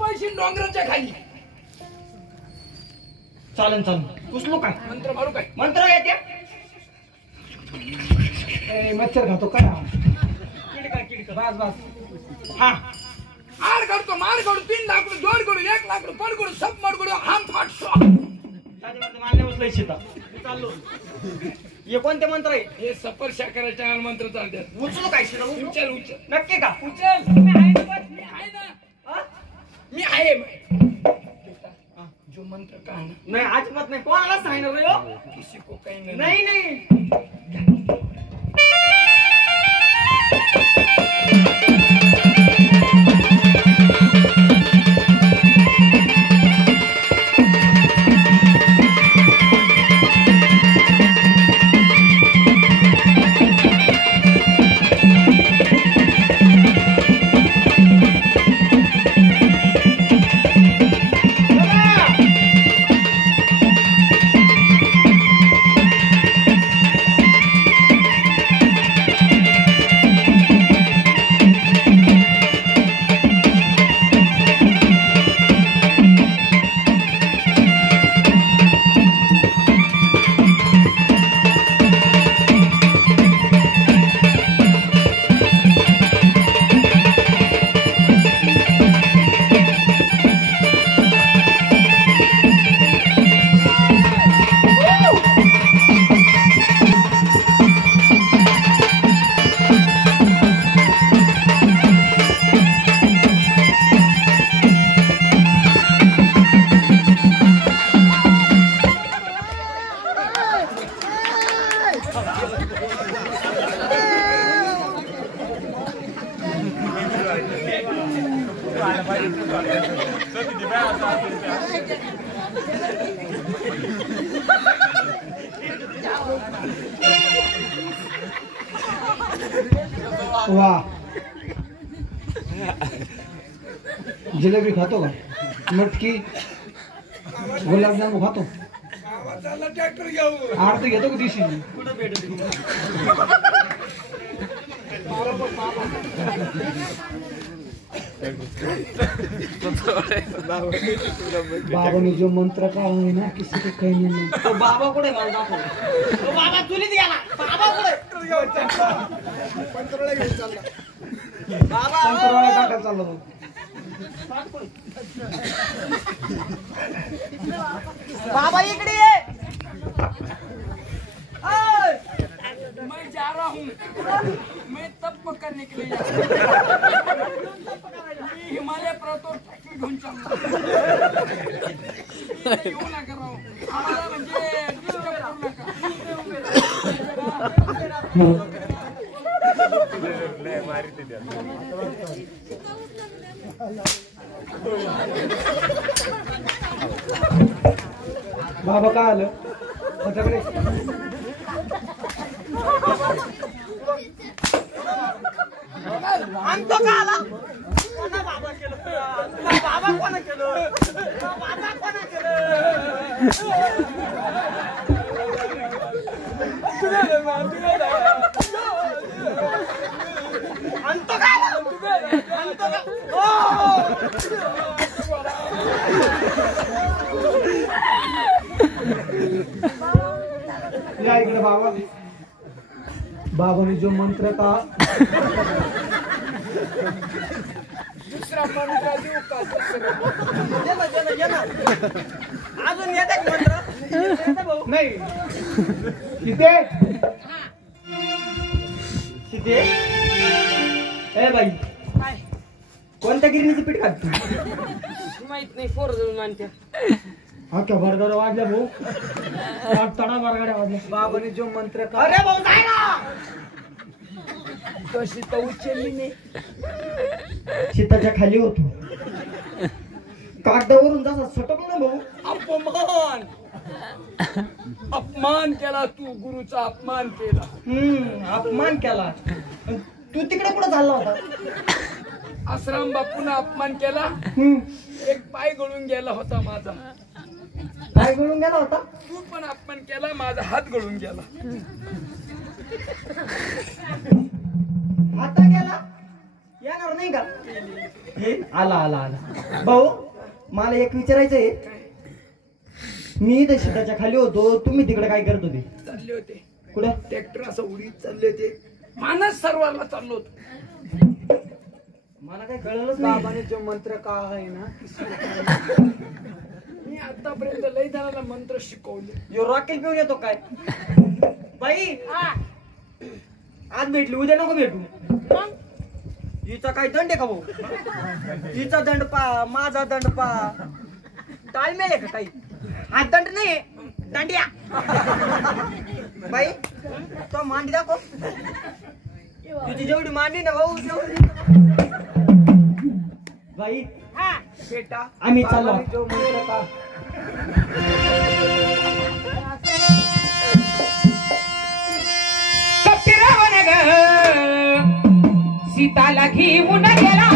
पैसे डोंगराच्या खाली. चालन चालन उचलू काय मंत्र मारू काय? मंत्र येते मच्छर खातो काय किडका बस बस. हा आर करतो मार करू 3 लाकडं जोड करू 1 लाकडं पड करू सब मड करू हम फाट सो. मान्य उचलाय शिता चाललो. हे कोणते मंत्र आहे? हे सपर शाकराच्या मंत्र चालतात. उचलू काय शिता? उचल उचल नक्की का? उचल. मी आहे ना बस, मी आहे ना. मी आहे. जो मंत्र का ना नाही अजिबात नाही. कोणाला सांगणार रे हो? किसी को काही नाही नाही. वाह जिलेबी खातो का? मटकी गुलाबजाम खातो? ट्रॅक्टर घेऊ आरती घेतो का दिवशी? बाबा ने जो मंत्र का है ना किसी को कहने नहीं. तो बाबा कुठे मला दाखव. तो बाबा चुलीत गेला. बाबा कुठे? पंतरवळा घेऊन चालला. बाबा संतरवाळा टाकायला चाललो तो. बाबा इकडे ये. मैं जा रहा हूँ. मैं तप करने के लिए हिमालय पर्वतावर ट्रॅक्टर घेऊन चाललो. येऊ नका राव. आम्हाला म्हणजे डिस्टर्ब करू नका. बाबा काय आलं माझ्याकडे? आणतो का आला? कोणा बाबा केलं? बाबा कोणा केलं? बाबा कोणा केलं? आणतो का आला? आणतो का? या इकडे बाबा. बाबाने जो मंत्र का दुसरा मंत्र देऊ का? ये ना. अजून येते का मंत्र? भाऊ नाही तिथे तिथे. ए बाई काय कोणत्या गिरणीचं पीठ खात? माहित नाही. पोर जळून आणते. अख्ख्या बरगड्या वाजल्या भाऊ. तडा बरगड्या वाजल्या. बाबाने जो मंत्र का अरे भाऊ जाय ना. कशी तर उचलली नाही. शेताच्या खाली होतो. कागदावरून जसा सटकलो ना भाऊ. अपमान अपमान केला तू. गुरुचा अपमान केला. अपमान केला. तू तिकडे कुठं चालला होता? आश्रम बापूंना अपमान केला. एक पाय गळून गेला होता माझा. काय गळून गेला होता? तू पण अपमान केला. माझा हात गळून गेला. आता गेला. येणार नाही का हे आला आला आला भाऊ मला एक विचारायचंय मी इथे शेताच्या खाली होतो तुम्ही तिकडे काय करत होते चालले होते कुठे ट्रॅक्टर असं उडीत चालले होते मानस सर्वाला चाललो होतो मला काय कळलंच नाही बाबाने जो मंत्र का आहे ना मी आतापर्यंत लय जणांना मंत्र शिकवले यो रॉकेल पिऊन येतो काय बाई आज भेटली उद्या नको भेटू हिचा काय दंड आहे का भाऊ हिचा दंड पा माझा दंड पा ताळमेळ आहे का काही हा दंड नाही दांडिया बाई तो मांडी दाखव तुझी जेवढी मांडी ना भाऊ तेवढी बाई बेटा आम्ही चाललो बाबाने जो मंत्र का कपिरावण ग सीताला घेऊन गेला